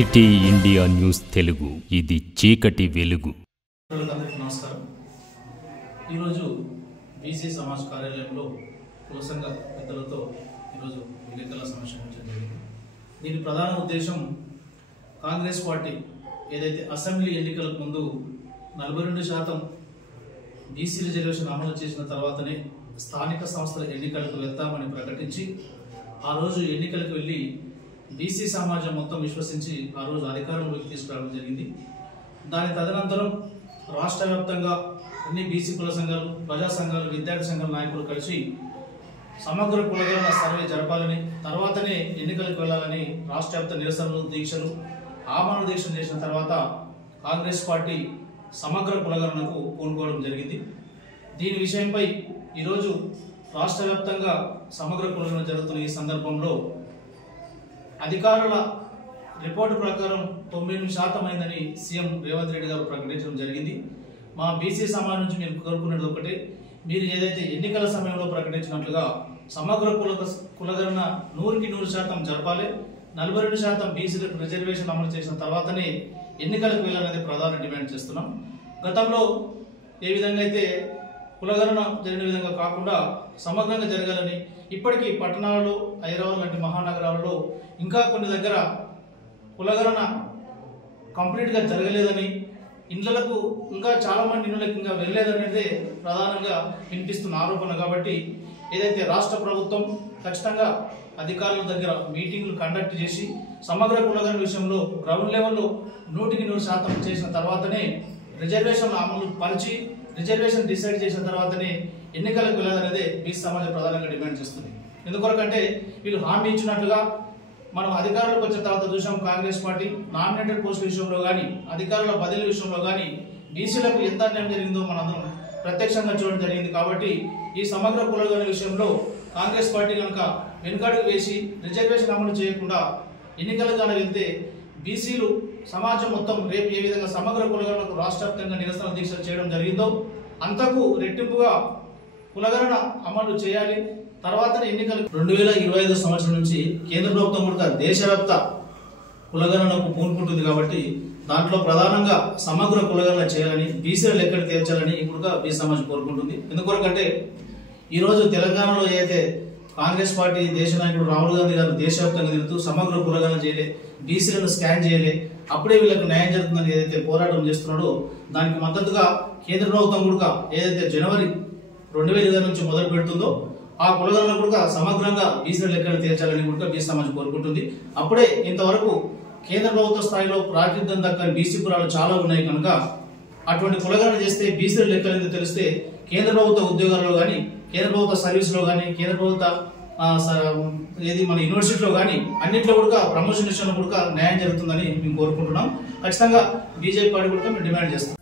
City India news Telugu ఇది చీకటి వెలుగు. నమస్కారం. ఈరోజు బీసీ సమాజ్ కార్యాలయంలో కుల సంఘ పెద్దలతో ఈరోజు విలేకరుల సమావేశం జరిగింది. దీని ప్రధాన ఉద్దేశం కాంగ్రెస్ పార్టీ ఏదైతే అసెంబ్లీ ఎన్నికలకు ముందు 42% బీసీ రిజర్వేషన్ అమలు చేసిన తర్వాతనే స్థానిక సంస్థల ఎన్నికలకు వెళ్తామని ప్రకటించి ఆ రోజు ఎన్నికలకు వెళ్ళి బీసీ సమాజం మొత్తం విశ్వసించి ఆ రోజు అధికారంలోకి తీసుకురావడం జరిగింది. దాని తదనంతరం రాష్ట్ర వ్యాప్తంగా అన్ని బీసీ కుల సంఘాలు, ప్రజా సంఘాలు, విద్యార్థి సంఘాల నాయకులు కలిసి సమగ్ర కులగణన సర్వే జరపాలని, తర్వాతనే ఎన్నికలకు వెళ్లాలని రాష్ట్ర వ్యాప్త నిరసనలు, దీక్షలు, ఆమరణ దీక్షలు చేసిన తర్వాత కాంగ్రెస్ పార్టీ సమగ్ర కులగణనకు పూనుకోవడం జరిగింది. దీని విషయంపై ఈరోజు రాష్ట్ర వ్యాప్తంగా సమగ్ర కులగణన జరుగుతున్న ఈ సందర్భంలో అధికారుల రిపోర్టు ప్రకారం 98% అయిందని సీఎం రేవంత్ రెడ్డి గారు ప్రకటించడం జరిగింది. మా బీసీ సమాజం నుంచి మేము కోరుకునేది ఒకటే, మీరు ఏదైతే ఎన్నికల సమయంలో ప్రకటించినట్లుగా సమగ్ర కులగణన 100% జరపాలి. 42% బీసీలకు రిజర్వేషన్ అమలు చేసిన తర్వాతనే ఎన్నికలకు వెళ్ళాలనేది ప్రధాన డిమాండ్ చేస్తున్నాం. గతంలో ఏ విధంగా అయితే కులగణన జరిగిన విధంగా కాకుండా సమగ్రంగా జరగాలని, ఇప్పటికీ పట్టణాలలో, హైదరాబాద్ లాంటి మహానగరాలలో ఇంకా కొన్ని దగ్గర కులగణన కంప్లీట్గా జరగలేదని, ఇండ్లకు ఇంకా చాలా మంది ఇండ్లకు ఇంకా వెళ్ళలేదనేదే ప్రధానంగా వినిపిస్తున్న ఆరోపణ. కాబట్టి ఏదైతే రాష్ట్ర ప్రభుత్వం ఖచ్చితంగా అధికారుల దగ్గర మీటింగ్లు కండక్ట్ చేసి సమగ్ర కులగణన విషయంలో గ్రౌండ్ లెవెల్లో 100% చేసిన తర్వాతనే రిజర్వేషన్లు అమలు పరిచి రిజర్వేషన్ డిసైడ్ చేసిన తర్వాతనే ఎన్నికలకు వెళ్ళాలనేదే బీసీ సమాజం ప్రధానంగా డిమాండ్ చేస్తుంది. ఎందుకొరకంటే వీళ్ళు హామీ ఇచ్చినట్లుగా మనం అధికారులకు వచ్చిన తర్వాత చూసాం, కాంగ్రెస్ పార్టీ నామినేటెడ్ పోస్టుల విషయంలో కానీ, అధికారుల బదిలీ విషయంలో కానీ బీసీలకు ఎంత అన్యాయం జరిగిందో మనందరం ప్రత్యక్షంగా చూడడం జరిగింది. కాబట్టి ఈ సమగ్ర కులగణన విషయంలో కాంగ్రెస్ పార్టీ కనుక వెనుకడుగు వేసి రిజర్వేషన్ అమలు చేయకుండా ఎన్నికలకు కానీ వెళ్తే బీసీలు సమాజం మొత్తం రేపు ఏ విధంగా సమగ్ర కులగణనకు రాష్ట్ర వ్యాప్తంగా నిరసన దీక్షలు చేయడం జరిగిందో అంతకు రెట్టింపుగా కులగణన అమలు చేయాలి. తర్వాత ఎన్నికలు 2025 సంవత్సరం నుంచి కేంద్ర ప్రభుత్వం కూడా దేశవ్యాప్త కులగణనకు పూనుకుంటుంది. కాబట్టి దాంట్లో ప్రధానంగా సమగ్ర కులగణన చేయాలని, బీసీల లెక్కలు తీర్చాలని ఇప్పుడు బీసీ సమాజం కోరుకుంటుంది. ఎందుకొరకంటే ఈరోజు తెలంగాణలో ఏదైతే కాంగ్రెస్ పార్టీ దేశ నాయకుడు రాహుల్ గాంధీ గారు దేశవ్యాప్తంగా తిరుగుతూ సమగ్ర కులగణన చేయలే, బీసీలను స్కాన్ చేయలే, అప్పుడే వీళ్ళకు న్యాయం జరుగుతుందని ఏదైతే పోరాటం చేస్తున్నాడో దానికి మద్దతుగా కేంద్ర ప్రభుత్వం కూడా ఏదైతే జనవరి 2020 నుంచి మొదలు పెడుతుందో ఆ కులగణన కూడా సమగ్రంగా బీసీల లెక్కలు తీర్చాలని కూడా బీసీ సమాజం కోరుకుంటుంది. అప్పుడే ఇంతవరకు కేంద్ర ప్రభుత్వ స్థాయిలో ప్రాతినిధ్యం దక్కని బీసీ కులాలు చాలా ఉన్నాయి కనుక అటువంటి కులగణన చేస్తే బీసీల లెక్కలు ఎందుకు తెలిస్తే కేంద్ర ప్రభుత్వ ఉద్యోగాల్లో కానీ, కేంద్ర ప్రభుత్వ సర్వీస్లో కానీ, కేంద్ర ప్రభుత్వ మన యూనివర్సిటీలో కానీ అన్నింటిలో కూడా ప్రమోషన్ విషయంలో కూడా న్యాయం జరుగుతుందని మేము కోరుకుంటున్నాం. ఖచ్చితంగా బీజేపీ పార్టీ కూడా మేము డిమాండ్ చేస్తాం.